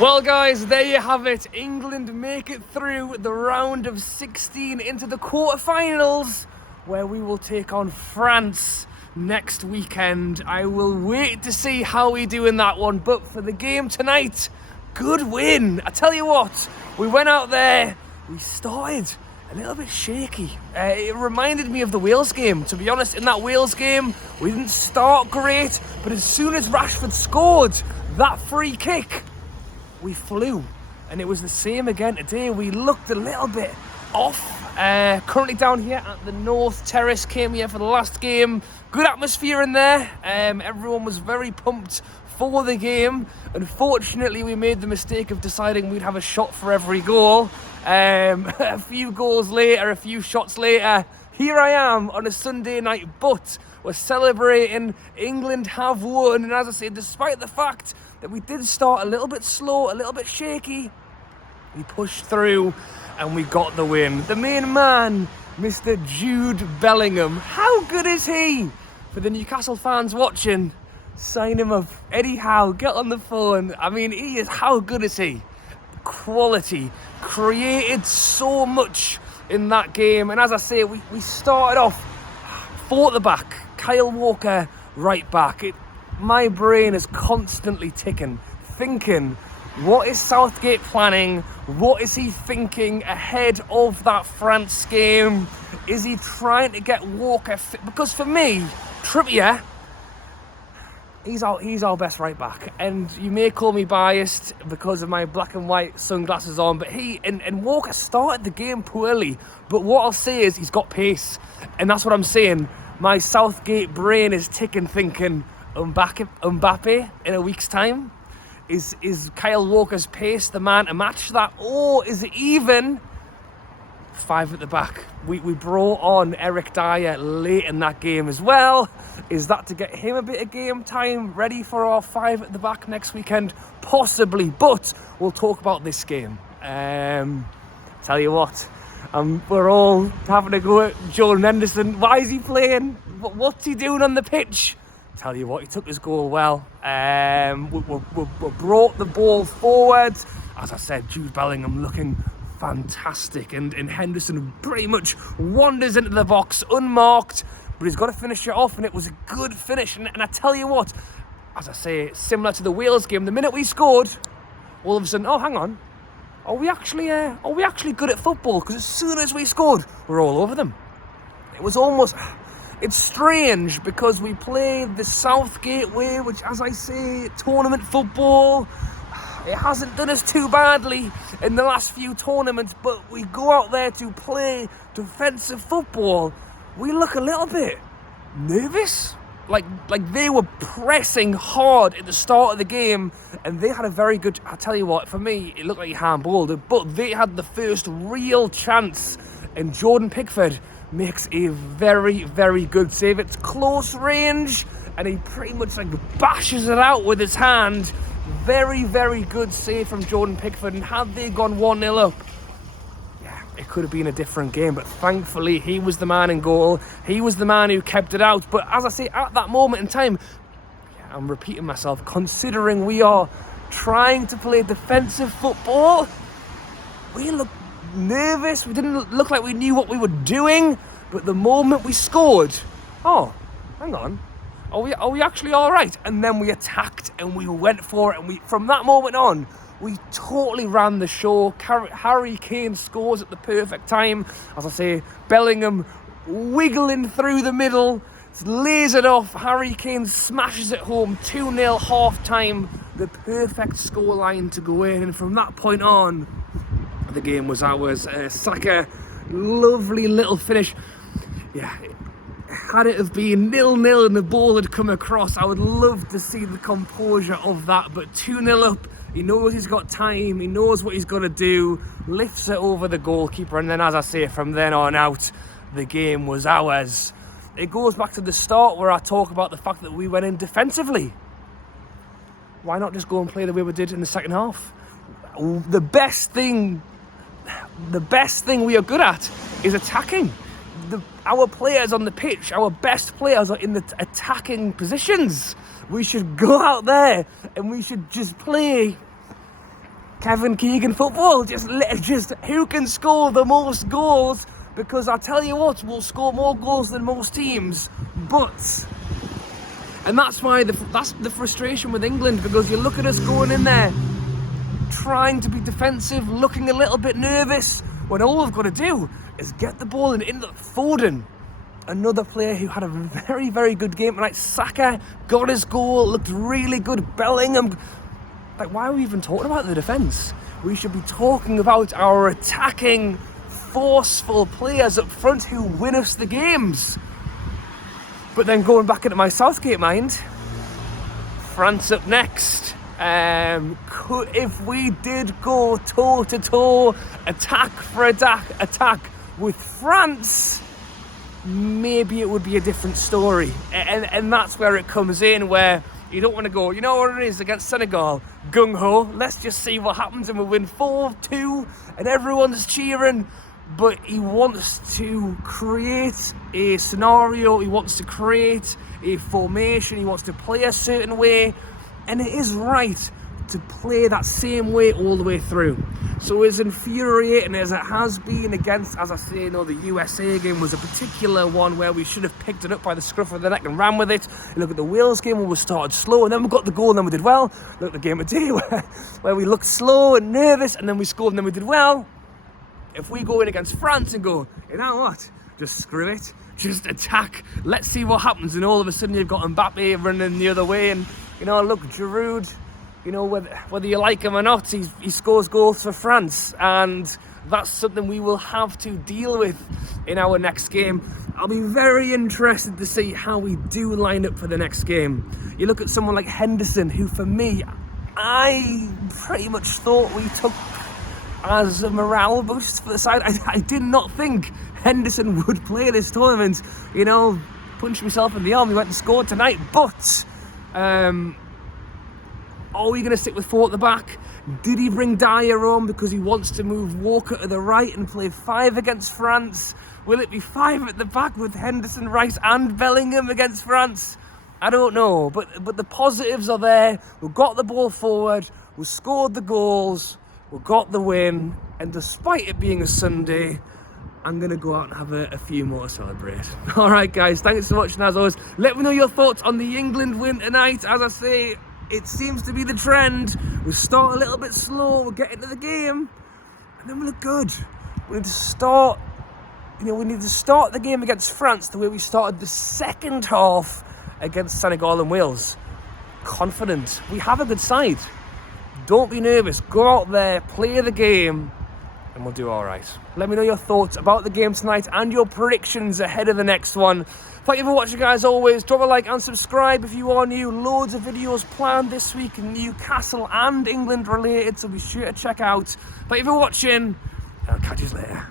Well guys, there you have it. England make it through the round of 16 into the quarterfinals, where we will take on France next weekend. I will wait to see how we do in that one, but for the game tonight, good win. I tell you what, we went out there, we started a little bit shaky. It reminded me of the Wales game. To be honest, in that Wales game, we didn't start great, but as soon as Rashford scored that free kick, we flew, and it was the same again today. We looked a little bit off. Currently down here at the North Terrace, came here for the last game. Good atmosphere in there. Everyone was very pumped for the game. Unfortunately, we made the mistake of deciding we'd have a shot for every goal. A few goals later, a few shots later, here I am on a Sunday night, but we're celebrating. England have won, and as I say, despite the fact that we did start a little bit slow, a little bit shaky, we pushed through and we got the win. The main man, Mr. Jude Bellingham. How good is he? For the Newcastle fans watching, sign him up. Eddie Howe, get on the phone. I mean, he is, how good is he? Quality. Created so much in that game. And as I say, we started off 4 at the back. Kyle Walker, right back. My brain is constantly ticking, thinking, what is Southgate planning? What is he thinking ahead of that France game? Is he trying to get Walker fit? Because for me, Trippier, he's our best right back. And you may call me biased because of my black and white sunglasses on, but he and Walker started the game poorly. But what I'll say is he's got pace. And that's what I'm saying. My Southgate brain is ticking, thinking, Mbappe in a week's time? Is Kyle Walker's pace the man to match that? Or is it even 5 at the back? We brought on Eric Dyer late in that game as well. Is that to get him a bit of game time ready for our 5 at the back next weekend? Possibly, but we'll talk about this game. Tell you what, we're all having to go at Jordan Henderson. Why is he playing? What's he doing on the pitch? Tell you what, he took his goal well. We brought the ball forward. As I said, Jude Bellingham looking fantastic, and Henderson pretty much wanders into the box unmarked, but he's got to finish it off, and it was a good finish. And I tell you what, as I say, similar to the Wales game, the minute we scored, all of a sudden, oh, hang on, are we actually good at football? Because as soon as we scored, we're all over them. It was almost... It's strange because we played the Southgate way, which, as I say, tournament football, it hasn't done us too badly in the last few tournaments, but we go out there to play defensive football. We look a little bit nervous. Like they were pressing hard at the start of the game, and they had a very good... I tell you what, for me, it looked like he handballed it, but they had the first real chance, and Jordan Pickford makes a very, very good save. It's close range, and he pretty much bashes it out with his hand. Very, very good save from Jordan Pickford, and had they gone 1-0 up, yeah, it could have been a different game, but thankfully he was the man in goal. He was the man who kept it out. But as I say, at that moment in time, yeah, I'm repeating myself, considering we are trying to play defensive football, we look nervous. We didn't look like we knew what we were doing, but the moment we scored, oh, hang on, are we actually all right? And then we attacked and we went for it, and from that moment on, we totally ran the show. Harry Kane scores at the perfect time. As I say, Bellingham wiggling through the middle, lays it off. Harry Kane smashes it home. 2-0 half time, the perfect scoreline to go in, and from that point on, the game was ours. Saka, lovely little finish. Yeah, had it have been 0-0 and the ball had come across, I would love to see the composure of that. But 2-0 up, he knows he's got time, he knows what he's got to do, lifts it over the goalkeeper, and then, as I say, from then on out, the game was ours. It goes back to the start where I talk about the fact that we went in defensively. Why not just go and play the way we did in the second half? The best thing we are good at is attacking. Our players on the pitch, our best players are in the attacking positions. We should go out there and we should just play Kevin Keegan football. Just who can score the most goals? Because I'll tell you what, we'll score more goals than most teams. And that's why that's the frustration with England, because you look at us going in there, trying to be defensive, looking a little bit nervous, when all we've got to do is get the ball in the Foden. Another player who had a very, very good game tonight. Saka got his goal, looked really good. Bellingham. Like, why are we even talking about the defence? We should be talking about our attacking, forceful players up front who win us the games. But then going back into my Southgate mind, France up next. If we did go toe-to-toe, attack for attack with France, maybe it would be a different story. And that's where it comes in, where you don't want to go, you know what it is against Senegal, gung-ho, let's just see what happens, and we win 4-2 and everyone's cheering. But he wants to create a scenario, he wants to create a formation, he wants to play a certain way, and it is right to play that same way all the way through. So as infuriating as it has been against, as I say, you know, the USA game was a particular one where we should have picked it up by the scruff of the neck and ran with it. You look at the Wales game where we started slow and then we got the goal and then we did well. Look at the game today where we looked slow and nervous and then we scored and then we did well. If we go in against France and go, you know what, just screw it, just attack, let's see what happens, and all of a sudden you've got Mbappe running the other way, and, you know, look, Giroud, you know, whether you like him or not, he scores goals for France, and that's something we will have to deal with in our next game. I'll be very interested to see how we do line up for the next game. You look at someone like Henderson, who for me, I pretty much thought we took as a morale boost for the side. I did not think Henderson would play this tournament. You know, punched myself in the arm, he went and scored tonight, but are we going to stick with 4 at the back? Did he bring Dyer on because he wants to move Walker to the right and play 5 against France? Will it be 5 at the back with Henderson, Rice and Bellingham against France? I don't know, but the positives are there. We've got the ball forward, we've scored the goals, we got the win, and despite it being a Sunday, I'm going to go out and have a few more to celebrate. Alright guys, thanks so much, and as always, let me know your thoughts on the England win tonight. As I say, it seems to be the trend. We start a little bit slow, we'll get into the game, and then we look good. We need to start, the game against France the way we started the second half against Senegal and Wales. Confident. We have a good side. Don't be nervous, go out there, play the game, and we'll do all right. Let me know your thoughts about the game tonight and your predictions ahead of the next one. Thank you for watching, guys. Always drop a like and subscribe if you are new. Loads of videos planned this week, Newcastle and England related, so be sure to check out. Thank you for watching, and I'll catch you later.